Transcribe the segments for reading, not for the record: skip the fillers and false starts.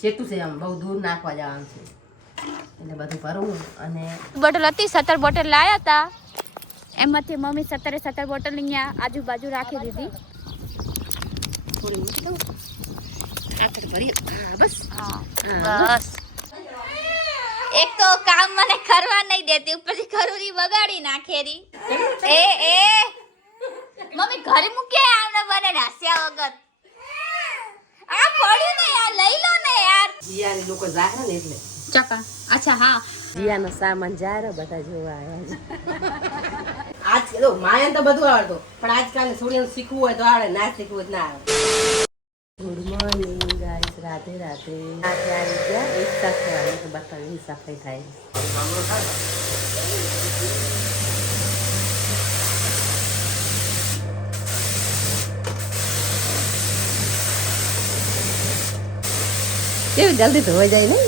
સેતુ છે આમ બહુ દૂર નાખવા જવાનું છે એટલે બધું ભરવું અને બોટલ હતી 17 બોટલ લાયા હતા એમાંથી મમ્મી 17 બોટલ અહીંયા આજુબાજુ રાખી દીધી થોડી મૂકી દઉં આખરી ભરી બસ બસ એક તો કામ મને કરવા નહીં દેતી ઉપરથી ખરુરી બગાડી નાખેરી એ મમ્મી ઘરે મૂકે આમને બને નાસ્યા વગર આ પડ્યું ને યાર લઈ લો ને યાર જીયાની લોકો જાહે ને એટલે ચકા અચ્છા હા જીયાનો સામાન જારે બધા જોવા આવ્યા છે આજ તો માયાને તો બધું આવડતો પણ આજકાલ છોડીને શીખવું હોય તો આવડે ના શીખવું હોય તો ના આવે good morning guys Radhe Radhe આજે આવી ગયા એક સાથે વાળી તો બતાવી સફાઈ થાય કેવું જલ્દી ધોઈ જાય ને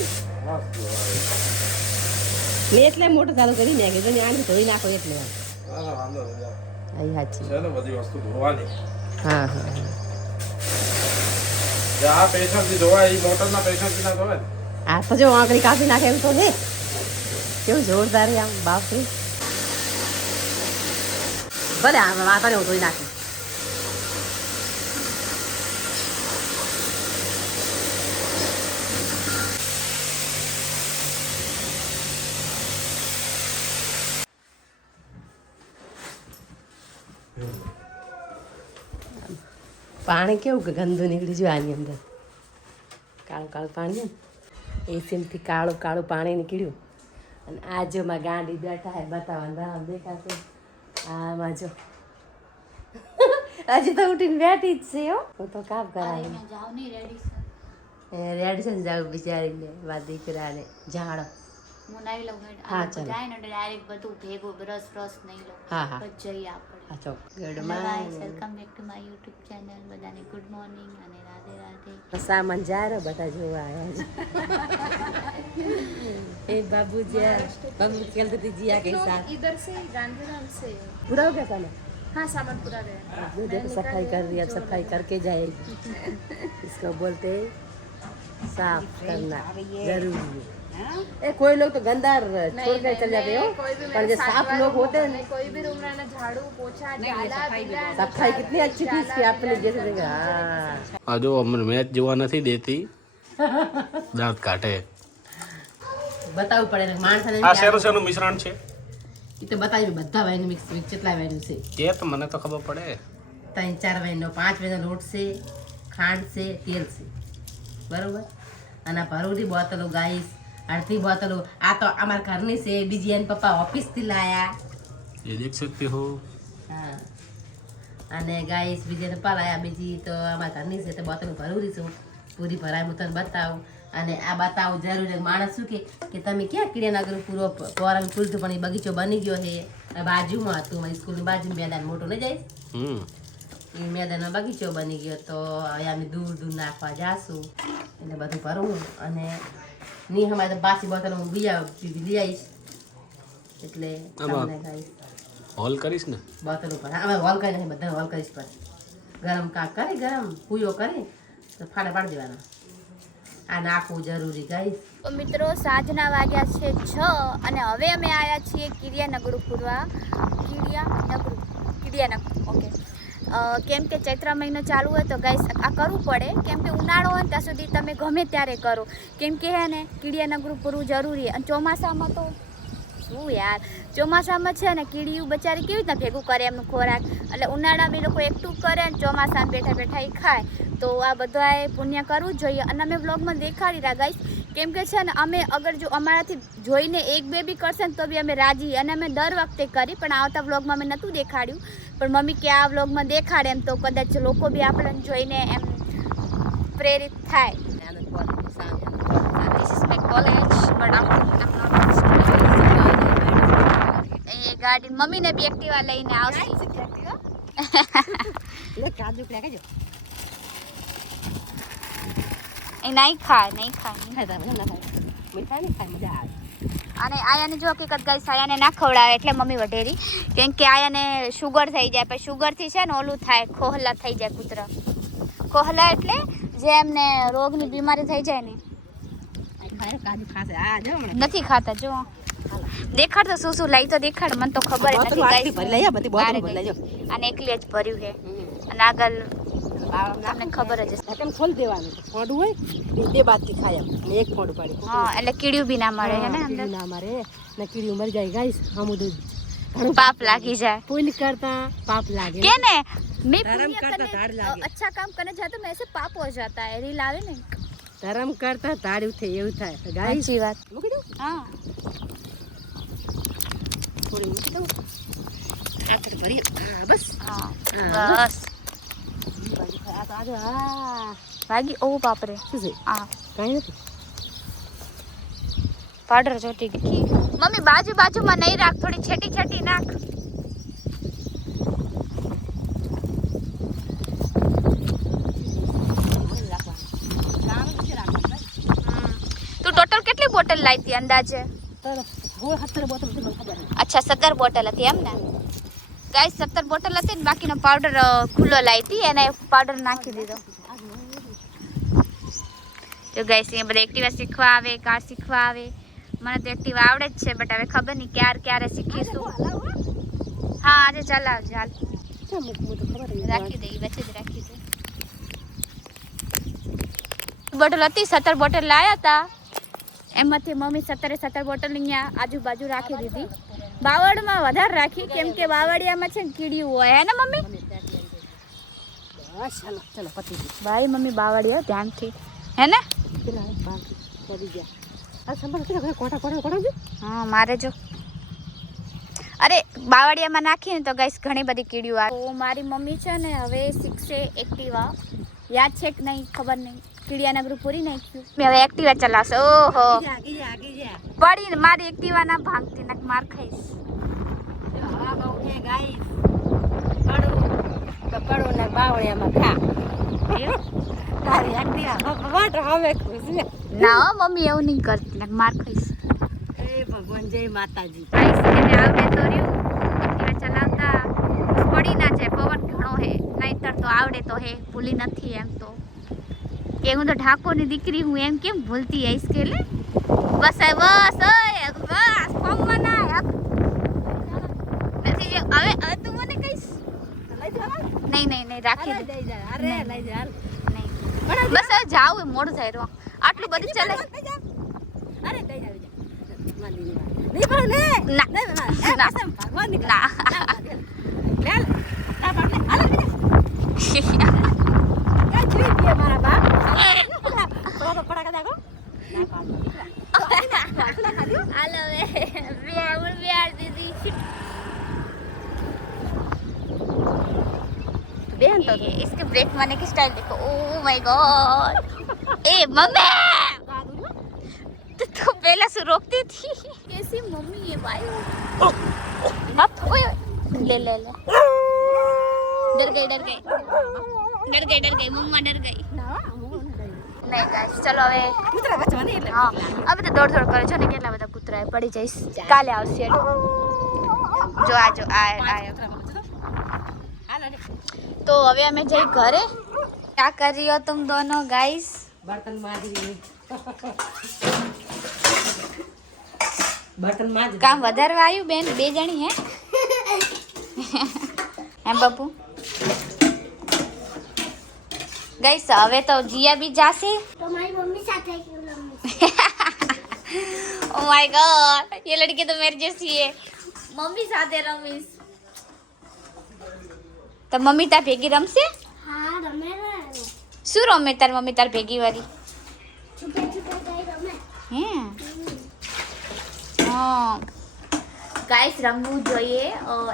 મેં એટલે મોટું ચાલુ કરી ને કીધું આને ધોઈ નાખો એટલે અહીં સાચી બધી વસ્તુ ધોવાની હા હા આ પેશન્ટથી ધોવાય એ મોટરના પેશન્ટથી ના ધોવાય આ તો જો આંકડી કાપી નાખે એમ તો હે કેવું જોરદાર આમ બાપરે ભલે આ વાતાને હું ધોઈ નાખી પાણી કેવું કે ગંદુ નીકળી ગયું આની અંદર કાળું કાળું પાણી ને એસીમથી કાળું કાળું પાણી નીકળ્યું અને આ જો માં ગાંડી બેઠા હે બતાવવાનું દેખાતું આમાં જો હજી તો ઉઠીને બેઠી જ છે હો હું તો કામ કરાવી રેડી છે ને જાવ બિચારીને મારા દીકરાને ઝાડો હા ચાલો હા હા ચો good morning welcome back to my YouTube channel બધાને ગુડ મોર્નિંગ અને રાધે રાધે સામાન જારે બધા જોવા આવ્યા છે ए बाबू जी बाबू खेलते थे जिया के साथ इधर से गांधीधाम से पूरा हो गया सामान हाँ सामान पूरा गया वो देखो सफाई कर रही है अब सफाई करके जाएगी इसको बोलते हैं साफ करना जरूरी है कोई लोग तो गंदा छोड़ कर चले जाते हो पर जो साफ लोग होते हैं कोई भी रूम रहना झाड़ू पोछा डाला सफाई कितनी अच्छी थी इसकी आपने जैसे देखा हाँ આ જો અમને મેચ જોવા નથી દેતી દાંત કાઢે बतावू पड़े माणसाने આ શેનું મિશ્રણ છે એ તો બતાવ્યું બધા વાયનું મિક્સ કેટલા વાયનું છે કે તો મને તો ખબર પડે 3-4 વાયનો 5 વાયનો લોટ છે ખાંડ છે તેલ છે બરોબર અને ભરૂડી બોટલો ગાઈસ અડધી બોટલો આ તો અમારા ઘરની છે બીજી એન પપ્પા ઓફિસથી લાયા ये देख सकते हो હા અને ગાઈસ બીજી પપ્પા લાયા બીજી તો અમારા ઘરની છે તો બોટલો ભરૂડી છું પૂરી ભરાય હું તને બતાવું અને આ બતાવું જરૂરી માણસ શું કે તમે ક્યાં કીડિયાનગર પૂરો પોરંગ ખુલતું પણ એ બગીચો બની ગયો છે બાજુમાં હતું મારી સ્કૂલની બાજુમાં મેદાન મોટું નહીં જાય એ મેદાનમાં બગીચો બની ગયો તો હવે અમે દૂર દૂર નાખવા જાશું એટલે બધું ભરવું અને નહીં અમારે તો પાછી બોટલ હું લઈ આવીશ એટલે તમને ગાઈશ હોલ કરીશ ને બોટલ ઉપર અમે હોલ કરી નાખી બધા હોલ કરીશ પર ગરમ કાક કરી ગરમ પૂયો કરી તો ફાડે પાડી દેવાના આ નાખવું જરૂરી ગાઈસ તો મિત્રો સાંજના વાગ્યા છે 6 અને હવે અમે આવ્યા છીએ કીડિયાનગર પૂરવા કીડિયાનગર ઓકે કેમ કે ચૈત્ર મહિનો ચાલુ હોય તો ગાઈસ આ કરવું પડે કેમ કે ઉનાળો હોય ત્યાં સુધી તમે ગમે ત્યારે કરો કેમ કે હે ને કીડિયાનગર પૂરવું જરૂરી અને ચોમાસામાં તો શું યાર ચોમાસામાં છે ને કીડીયું બચારી કેવી રીતના ભેગું કરે એમનું ખોરાક એટલે ઉનાળામાં એ લોકો એકઠું કરે અને ચોમાસામાં બેઠા બેઠા એ ખાય તો આ બધાએ પુણ્ય કરવું જોઈએ અને અમે બ્લોગમાં દેખાડી રહ્યા ગાઈસ કેમ કે છે ને અમે અગર જો અમારાથી જોઈને 1-2 બી કરશે ને તો બી અમે રાજી અને અમે દર વખતે કરી પણ આવતા બ્લોગમાં અમે નહોતું દેખાડ્યું પણ મમ્મી કે આ બ્લોગમાં દેખાડે એમ તો કદાચ લોકો બી આપણને જોઈને એમ પ્રેરિત થાય This is my college, but I'm not એ ગાડી મમ્મીને બી એક્ટિવા લઈને આવશે એ નહીં ખાય અને આયાને જો હકીકત ગાઈસ આયાને ના ખવડાવે એટલે મમ્મી વઢેરી કેમ કે આયાને શુગર થઈ જાય પછી શુગરથી છે ને ઓલું થાય ખોહલા થઈ જાય કૂતરા ખોહલા એટલે જે એમને રોગની બીમારી થઈ જાય ને ખાય કાજુ ખાશે આ જો હમણાં નથી ખાતા જો દેખાડ તો શું શું લાવી તો દેખાડ મને તો ખબર જ નથી આટલી ભરી લઈ બધી બોટલ બારે ભરી લઈ જો ગઈ. અને એકલી જ ભર્યું છે અને આગળ તમને ખબર જ હશે. કેમ ખોલ દેવાનું ફોડું હોય એ બે બાદથી ખાય એમ ને એક ફોડું પાડી હા એટલે કીડ્યું બી ના મળે હે ને અંદર કીડી ના મારે ને કીડી મરી જાય ગાઈસ હમ દૂધ પાપ લાગી જાય પુण्य करता पाप लागे के ने मैं धर्म पुण्य करता धाड़ करने लागे अच्छा काम करने जाता हूँ मैं ऐसे पाप हो जाता है रील आवे नहीं ધર્મ કરતા તાળ ઉઠે એવું થાય ગાઈસ अच्छी बात મૂકી દઉં हाँ થોડી મૂકી દઉં આખર ભરી હા બસ हाँ हाँ, बस આ તો આજે હા भागी ओ बाप रे શું છે हाँ કાંઈ નથી पाउडर ચોટી ગઈ મમ્મી બાજુ બાજુમાં નહીં રાખ થોડી છેટી છેટી નાખ તું ટોટલ કેટલી બોટલ લાવી હતી અંદાજે અચ્છા 17 બોટલ હતી એમ ને ગાઈસ 17 બોટલ હતી ને બાકીનો પાવડર ખુલ્લો લાવી હતી એને પાવડર નાખી દીધો તો ગાઈસ અહીંયા બધા એક્ટિવા શીખવા આવે કાર શીખવા આવે મને તો એક્ટિવા આવડે જ છે બટ હવે ખબર નહીં ક્યારે શીખીશું હા આજે ચલાવજો હાલ રાખી દઈ વચ્ચે જ રાખી દે બોટલ હતી 17 બોટલ લાયા હતા એમાંથી મમ્મી 17 બોટલ અહીંયા આજુબાજુ રાખી દીધી બાવળમાં વધારે રાખી કેમ કે બાવળિયામાં છે ને કીડીયું હોય હે ને મમ્મી બસ ચાલો ચાલો પતી ગયું ભાઈ મમ્મી બાવળિયા ધ્યાનથી હે ને પેલા બાકી પડી ગયા આ સંભાળ પેલા કોટા કોટા કોટા જો હા મારે જો અરે બાવળિયામાં નાખીને તો ગાઈસ ઘણી બધી કીડીઓ આવે તો મારી મમ્મી છે ને હવે શીખશે એક્ટિવા યાદ છે કે નહીં ખબર નહીં કીડિયાના ગ્રુપ પૂરી નાખ્યું મેં હવે એક્ટિવા ચલાવશે ઓહો આગી જા પડીને મારી એક્ટિવા ના ભાંગતી નાખ માર ખાઈશ હવા બહુ છે ગાઈસ પડું ને બાવળિયામાં ખા તારી એક્ટિવા વાટ હવે ખુશ ને ના હો, મમ્મી એવું નહીં કરતી નાખ માર ખાઈશ એ ભગવાન જય માતાજી ગાઈસ એને આવડે તો રહ્યું એક્ટિવા ચલાવતા પડી ના જાય પવન ઘણો હે નહીતર તો આવડે તો હે ભૂલી નથી એમ તો કે હું તો ઠાકોરની દીકરી હું એમ કેમ ભૂલતી આવીશ કે લે બસ બસ ઓય બસ ફોર્મમાં ના આવ નથી હવે તું મને કહીશ લઈ જા નહીં રાખી દે લઈ જા અરે લઈ જા નહીં બસ હવે જાવ મોડું થાય રહ્યો આટલું બધું ચાલે અરે લઈ જા માલી નહીં પડે ને ના ના ભગવાન ની ના લે ના પાડને હાલ ક્યાં જોઈ પીએ મારા બાપ પડા દાગો ના પાડ હાલો વે વ્યાર દીદી બેન તો इसके ब्रेक मारने की स्टाइल देखो oh my God A mummy तो पहला से रोकती थी कैसी मम्मी है भाई अब ओए ले ले ले डर गई मम्मा डर गई नहीं गाइस चलो હવે કૂતરા બચવાની એટલે હા હવે તો દોડ કરે છે ને કેટલા બધા કૂતરા પડી જઈશ કાલે આવશે જો આજો આયો तो अभी हमें जाए घरे क्या कर रही हो तुम दोनों गाइस બર્તન માજી બર્તન માજ काम વધારવા આવ્યું બેન બે જણી હે હે બાપુ गाइस હવે તો જીયા બી જાશે तो हमारी मम्मी साथ है ओ माय गॉड ये लड़की तो मेरे जैसी है मम्मी સાથે રમીશ તો મમ્મી તાર ભેગી રમશે हाँ रमे શું રમે તાર મમ્મી તાર ભેગી વાળી छुपे छुपे गए रमे હે હા ગાઈસ રમવું જોઈએ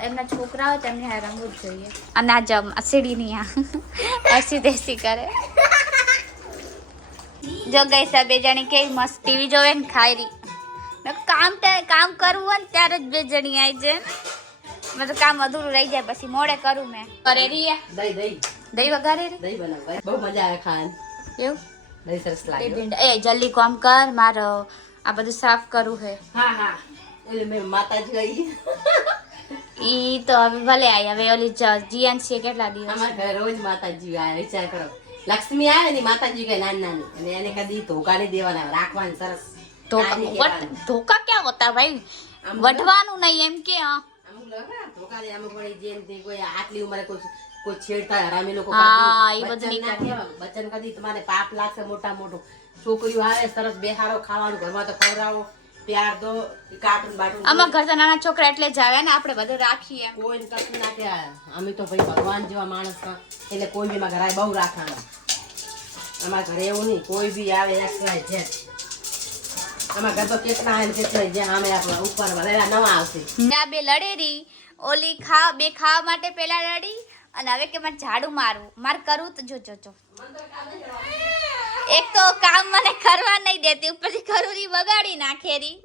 એમના છોકરા હોય તેમને હારે રમવું જ જોઈએ અને આ જમ સીડી ની આ અસી દેસી કરે જો ગાઈસ આ બે જણી કેવી મસ્ત ટીવી જોવે ને ખાઈ રહી કામ કરવું હોય ને ત્યારે જ બે જણી આવી જાય મેં તો કામ અધૂરું રહી જાય પછી મોડે કરું મેં કરે રિયા દહીં દહીં વઘારે રે દહીં બનાવ બહુ મજા આવે ખાવાની એવું દહીં સરસ બે લાગે ભીંડા એ જલ્દી કામ કર મારો આ બધું સાફ કરવું હે હા હા એટલે મેં માતાજી આવી ઈ તો હવે ભલે આવી હવે ઓલી જીયાન છે કેટલા દિવસ અમારા ઘરે રોજ માતાજી આવે વિચાર કરો લક્ષ્મી આવે ને માતાજી કઈ નાની નાની અને એને કદી ધોકાની દેવાના રાખવાની સરસ ધોકા આની કહેવાનું. ધોકા ક્યાં હોતા ભાઈ આમ વઢવાનું નહીં એમ કે હા અમુક લોકો ના ધોકા દે, અમુક વળી જેમ તે કોઈ આટલી ઉંમરે કોઈ છેડતા હરામી લોકો હા, કરતી. એ બધું નહીં બચ્ચન ના કહેવાય. બચ્ચન કદી તમારે પાપ લાગશે મોટા મોટું. છોકરીઓ આવે સરસ બેહારો, ખાવાનું ઘરમાં તો ખવડાવો, પ્યાર દો, કાર્ટૂન બાટૂન આમાં ઘર તો નાના છોકરા એટલે જ આવે ને આપણે બધું રાખીએ કોઈ કશું ના કે. અમે તો ભાઈ ભગવાન જેવા માણસ ના, એટલે કોઈ બી ઘરે બહુ રાખવાનું. અમારા ઘરે એવું નહીં, કોઈ બી આવે XYZ. અમારા ઘર તો કેટલા આવે ને કેટલા જ્યાં અમે આપણા ઉપર વળેલા નવા આવશે. આ બે લડેરી ઓલી બે ખાવા માટે પેલા લડી અને હવે કે મારે ઝાડુ મારવું માર કરું તો જો જો જો એક તો કામ મને કરવા નહીં દેતી ઉપરથી ખરુરી બગાડી નાખેરી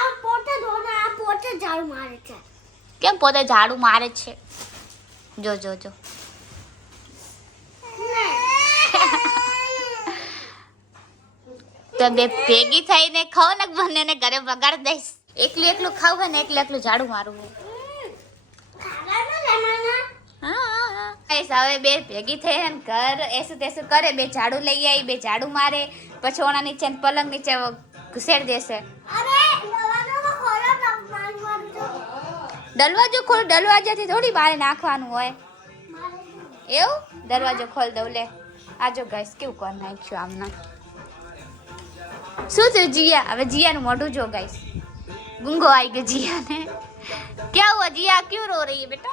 આ પોતે ધોને આ પોતે ઝાડુ મારે છે. કેમ પોતે ઝાડુ મારે છે જો જો જો તો બે ભેગી થઈને ખાવ ને બંનેને ઘરે બગાડ દઈશ એકલું એકલું ખાવું ને એકલું એકલું ઝાડુ મારવું હવે બે ભેગી થઈ ને ઘર એસું તેસું કરે બે ઝાડુ લઈ આવી બે ઝાડુ મારે પછી ઓના નીચે ને પલંગ નીચે ઘુસેડ દેશે અરે દરવાજો ખોલો તો દરવાજો ખોલ દરવાજાથી થોડી બહાર નાખવાનું હોય એવું દરવાજો ખોલ દઉં લે આજો ગાઈસ કેવું કર નાખ્યું આમના શું થયું જીયા હવે જીયાનું મોઢું જો ગાઈસ ગુંગો આવી ગયો જીયાને ક્યાં હુआ जिया क्यों रो रही है बेटा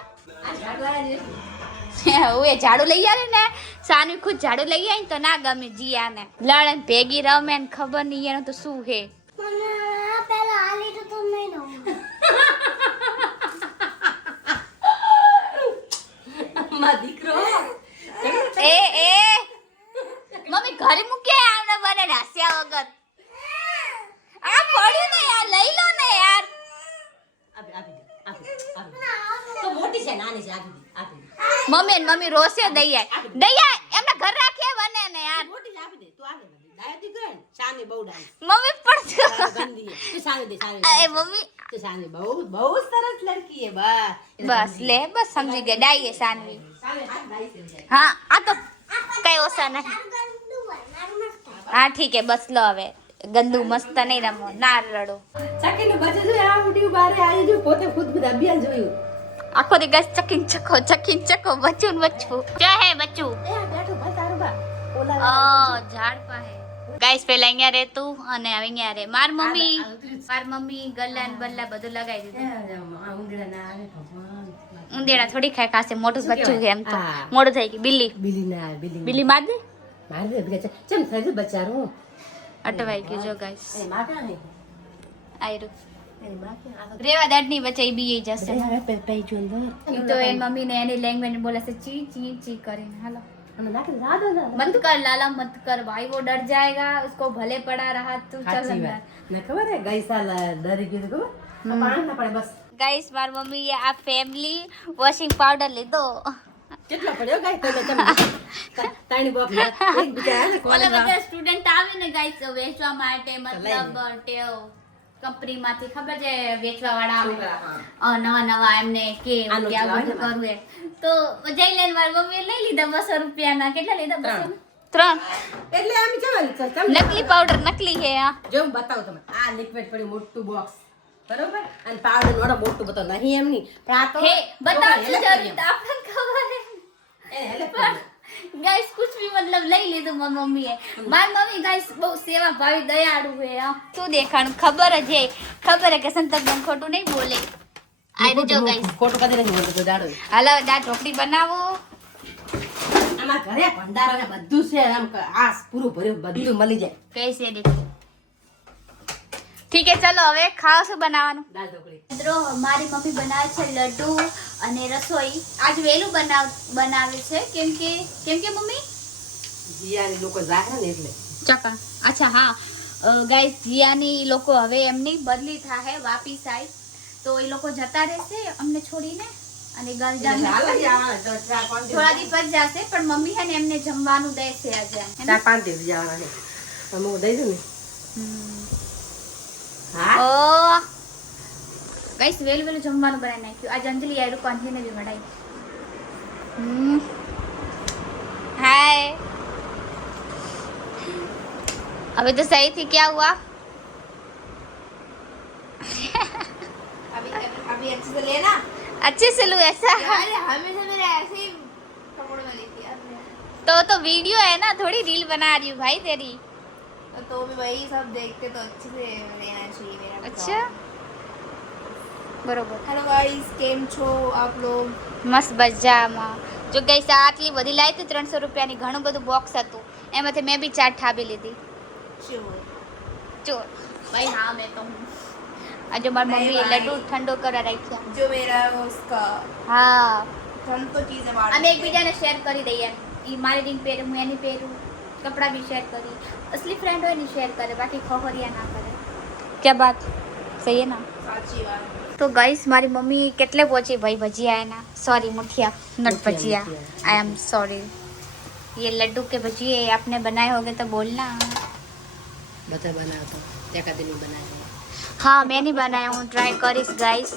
वो ये झाड़ू लई आवे ने सानवी खुद झाड़ू लई आई तो ना गमे जिया ने लड़न भेगी रमे ने खबर नहीं एनो तो શું હે મને પેલા આલી તો તમે દો અમારા દીકરો એ મમ્મી ઘરે મૂક્યા આમના બને નાસ્યા વગર આ પડ્યું ને યાર લઈ લો ને યાર તો મોટી છે નાની છે આપી મમ્મી રોસે દઈ આય એમને ઘર રાખે બને ને યાર મોટી છે આપી દે તું આપી દે ડાયા દીકરો ને શાની બહુ ડાય મમ્મી પણ ગંદી છે તું શાની દે એ મમ્મી તું શાની બહુ સરસ લડકી है બસ બસ લે બસ સમજી ગયા ડાઈએ સાનવી શાની હાથ ડાઈ છે હા આ તો કઈ ઓસા નહીં હા ઠીક હે બસ લો હવે ગંદુ મસ્ત નહીં રમો ના રડો ચકીને બચે છે આ ઉડી બારે આવી જો પોતે ખુદ અભિયાન જોયું આખો દિવસ ચકીન ચકો બચ્ચું ને બચ્ચું ક્યાં હે બચ્ચું એ બેઠો ભાઈ તારું બા ઓલા ઝાડ પાસે ગાઈસ પેલા અહીંયા રહેતું અને હવે અહીંયા રહે માર મમ્મી ગલ્લા ને બલ્લા બધું લગાવી દીધું ઉંદરા ના આવે ભગવાન ઉંદેડા થોડી ખાય ખાસે મોટું શું બચ્ચું છે એમ તો હા. મોટું થઈ ગયું બિલ્લી બિલી ના આવે બિલ્લી માર દે મારે દે બિલી ચમ થઈ ગયું બચારું અટવાઈ ગયું જો ગાઈસ એ માં ક્યાં હે આયરું એ માં ક્યાં આ રેવા દાડની વચ્ચે ઈ બી જશે તો હવે પે જો અંદર ઈ તો એની મમ્મી ને એની લેંગ્વેજ બોલે છે ची ची ची કરીને હાલો અને નાખી દે રાધો मत कर लाला मत कर भाई वो डर जाएगा उसको भले पड़ा रहा तू चल સાચી अंदर વાત ને ખબર હે ગઈ સાલ ડરી ગયું તો ખબર પાણી ના પડે બસ गाइस मार मम्मी ये आप फैमिली वॉशिंग पाउडर ले दो કેટલો પડ્યો ગાય તો ચમ તાણી બોક એક બીજા હે ઓલા બધા સ્ટુડન્ટ આવે ને ગાઈસ વેચવા માટે મતલબ ટેવ કંપનીમાંથી ખબર છે વેચવા વાળા આવે નવા નવા એમને કે આનું કે આ લાવે બધું ને. કરવું એ તો જઈ લઈને મારી મમ્મીએ લઈ લીધા 200 રૂપિયાના કેટલા લીધા 200 એટલે આમ ચમ નકલી પાવડર નકલી હે આ જો હું બતાવું તમને આ લિક્વિડ પડ્યું મોટું બોક્સ બરોબર અને પાવડર નોડો મોટું બતાવ નહીં એમ નહીં પણ આ તો હે બતાવ હેલે જરૂર આપણને ખબર હે એ હેલે પડી. गाइस कुछ भी मतलब લઈ લીધું મારી મમ્મીએ મારી મમ્મી ગાઈસ બહુ સેવા ભાવી દયાળુ હે શું દેખાણું ખબર જ હે ખબર હે કે સંતકબેન ખોટું નહીં બોલે આઈ જો ગાઈસ ખોટું કદી નથી બોલતો દાડો હાલો દા ઢોકળી બનાવો આમાં ઘરે ભંડારો ને બધું છે આમ આસ પૂરું ભર્યું બધું મળી જાય कैसे देखो ठीक है चलो હવે ખાઓ શું બનાવવાનું દાળ ઢોકળી મિત્રો મારી મમ્મી બનાવે છે લડ્ડુ અને રસોઈ આજ વેલું બનાવે છે કેમ કે મમ્મી જીયાની લોકો જાહે ને એટલે ચકા અચ્છા હા ગાઈસ જીયાની લોકો હવે એમની બદલી થાહે વાપી સાઈડ તો એ લોકો જતા રહેશે અમને છોડીને અને ગાલજામ થોડા દી પછી જશે પણ મમ્મી હે ને એમને જમવાનું દેશે આજે હે ને? 4-5 દિવસ જવાના છે હું દઈ દઉં ને હા ઓ ગાઈસ વેલું જમવાનું બનાવી નાખ્યું આજ અંજલિ આયરું કોન્થીને બી વડાઈ હાય अभी तो सही थी, क्या हुआ? अभी अच्छे से लेना अच्छे से लूं ऐसा? यार हमेशा मेरे ऐसे ही पकड़ में लेती यार तो वीडियो है ना, थोड़ी रील बना रही हूँ भाई तेरी। तो भी वही सब देखते तो अच्छे से लेना चाहिए मेरा अच्छा बरोबर. हेलो गाइस કેમ છો આપ લોગ મસ્ત બજામાં. જો ગઈ આટલી બધી લાવી હતી 300 રૂપિયાની, ઘણું બધું બોક્સ હતું, એમાંથી મેં બી 4 ઠાબી લીધી. ચોર ભાઈ. हाँ मैं तो हूँ. आज जो हमारी मम्मी लड्डू ठंडो करा राख्या. जो मेरा उसका हाँ हम तो चीजें बांट અમે એકબીજાને શેર કરી દઈએ. ઈ મારી રિંગ પહેરે, હું એની પહેરું, કપડાં બી શેર કરી. असली फ्रेंड હોય ને શેર કરે, બાકી ખોખરિયા ના કરે. क्या बात सही है ना? साची बात तो गाइस हमारी मम्मी कितने पहुंची भाई भजिया है ना, सॉरी मुठिया नट भजिया, आई एम सॉरी. ये लड्डू के भजिए आपने बनाए होंगे तो बोलना. બધા બનાવતો ત્યાં કદી નહીં બનાવ્યો. हाँ मैं नहीं बनाया हूँ, ट्राई કરીશ ગાઈસ.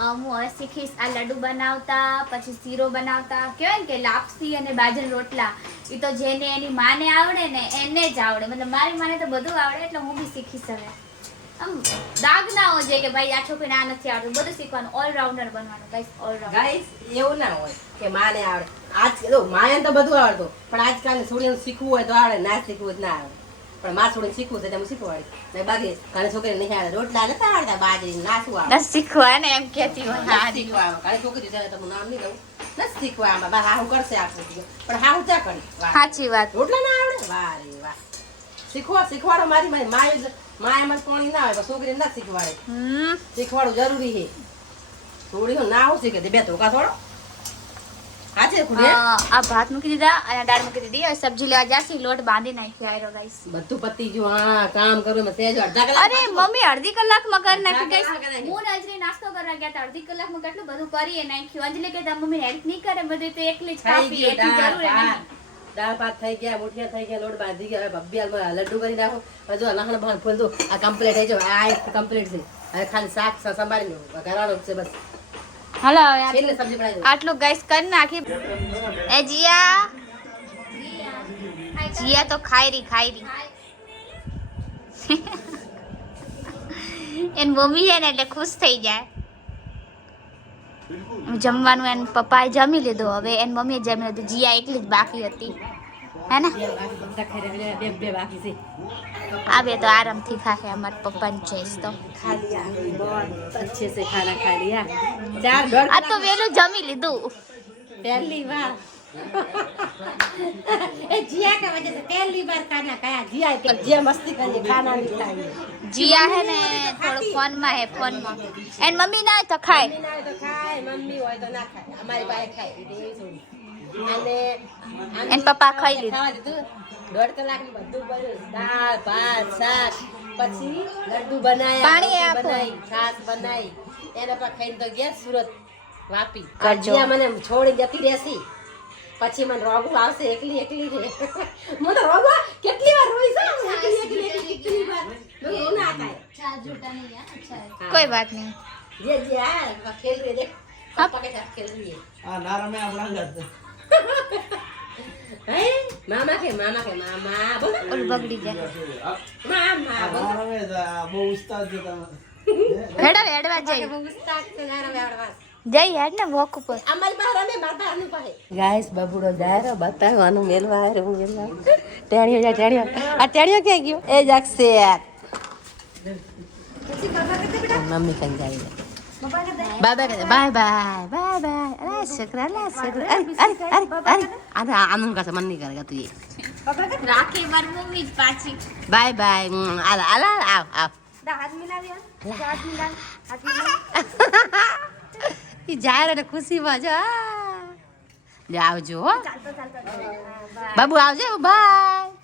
હું હવે શીખીશ આ લડ્ડુ બનાવતા, પછી શીરો બનાવતા. કહેવાય ને કે લાપસી અને બાજરી રોટલા એ તો જેને એની માને આવડે ને એને જ આવડે. મતલબ મારી માને તો બધું આવડે, એટલે હું બી શીખીશ હવે. આમ દાગ ના હોય છે કે ભાઈ આ છોકરીને આ નથી આવડતું, બધું શીખવાનું, ઓલરાઉન્ડર બનવાનું ગાઈસ, ઓલરાઉન્ડર. ગાઈસ એવું ના હોય કે માને આવડે. આજ જો માને તો બધું આવડતું, પણ આજકાલ છોડીને શીખવું હોય તો આવડે, ના શીખવું હોય તો ના આવડે. પણ માં છોડીને શીખવું છે તો હું શીખવાડીશ. બાકી ઘણી છોકરીને નહીં આવડે, રોટલા નથી આવડતા, બાજરી નાસું આવડે. બસ શીખવા ને એમ કહેતી હોય. હા શીખવા આવે. ઘણી છોકરી છે તો હું નામ નહીં દઉં, નથી શીખવા આમાં. બા હાહુ કરશે આપણે, પણ હાહુ ચા કરી. વાહ. સાચી વાત. રોટલા ના આવડે, વાહ રે વાહ. શીખવાડો મારી માં એમ જ પાણી ના આવે, પણ છોકરીને ના શીખવાડે. શીખવાડવું જરૂરી છે. થોડી ના આવું શીખે બે ધોકા થોડો. હાચે ખુદે આ ભાત મૂકી દીધા અને દાળ મૂકી દીધી. હવે સબ્જી લેવા જાસી, લોટ બાંધી નાખી આયરો ગાઈસ. બધું પતી ગયું. હા કામ કરું મેં સેજ અડધા કલાક. અરે મમ્મી અડધી કલાકમાં કરી નાખી ગાઈસ. કલાક કરી નાખી. હું ને અંજલિ નાસ્તો કરવા ગયા હતા, અડધી કલાકમાં કેટલું બધું કરીએ નાખ્યું. અંજલિ કે મમ્મી હેલ્પ નહીં કરે, બધું તો એકલી જ થઈ કાપી, ગયું. એટલી જરૂર દાળ નહીં. ભાત. દાળ ભાત થઈ ગયા, મુઠિયા થઈ ગયા, લોટ બાંધી ગયા. હવે ભબ્બી લડ્ડુ કરી નાખો. હજુ લહણ બહણ ફૂલ દો. આ કમ્પ્લીટ થઈ જાય. આ એક કમ્પ્લીટ છે. હવે ખાલી શાક સંભાળી લો, ઘરવાનો છે બસ. હાલો યાર છેલ્લે સબ્જી બનાવી દો. આટલું ગાઈસ કરી નાખી. એ જીયા જીયા તો ખાઈ રહી. એન મમ્મી છે ને એટલે ખુશ થઈ જાય. જમવાનું એન પપ્પાએ જમી લીધું, હવે એન મમ્મીએ જમી લીધું. જીયા એકલી જ બાકી હતી, હે ને? બધા ખાઈ રહ્યા, બે બાકી છે. આ બે તો આરામથી ખાશે. અમારા પપ્પાની ચોઈસ તો खा लिया, बहुत अच्छे से खाना खा लिया. 4 આ તો વેલું જમી લીધું. पहली बार ए जिया का वजह से पहली बार खाना खाया. जिया मस्ती करिए, खाना नहीं खाइए. જીયા હે ને થોડું ફોનમાં હે, ફોનમાં. એન મમ્મી ના હોય તો ખાય. મમ્મી ના હોય તો ખાય, મમ્મી હોય તો ના ખાય. અમારી પાસે ખાય એવી થોડી. અને એન પપ્પા ખાઈ લીધું. ખાવા દીધું. 1.5 કલાકનું બધું બન્યું. દાળ ભાત શાક, પછી લડ્ડુ બનાયા, પાણી રોટલી આપો. બનાવી, છાશ બનાવી. એના પર ખાઈને તો ગયા સુરત વાપી. કરજો. જીયા મને છોડી જતી રહેશી. પછી મને રોગું આવશે, એકલી રે. મને રોગું કેટલી વાર રોઈ છે, એકલી કેટલી વાર રોગું ના થાય. કોઈ બાત નહીં. જે આ ખેલ રહી દેખ, પાપા કે સાથ ખેલ રહી આ નારા મેં આપણા ઘર હે. મામા કે મામા બોલ. ઓલું બગડી જાય. મામા બોલ. નારા મેં બહુ ઉસ્તાદ છે તમે હેડવા જઈ બહુ ઉસ્તાદ છે નારા બેવડવા. જઈ હેડ ને વોક ઉપર. અમારી બહાર અમે મારા બહારની પાસે. ગાઈસ બબુડો જાય બતાવવાનું મેલવા આરે હું મેલવા. ટેણીઓ આ ટેણીઓ ક્યાં ગયો? એ જાગશે યાર. મમ્મી કઈ જાય. Bye bye. અરે શકરા. અરે આનંદ કરશે, મન નહીં કરેગા તું. રાખી મારી મમ્મી જ પાછી. બાય આવ. હાથ મિલાવ્યો. હાથ મિલાવ. ઈ જાય ને ખુશીમાં જો. આવજો હો ચાલતો. બાબુ, આવજો. બાય.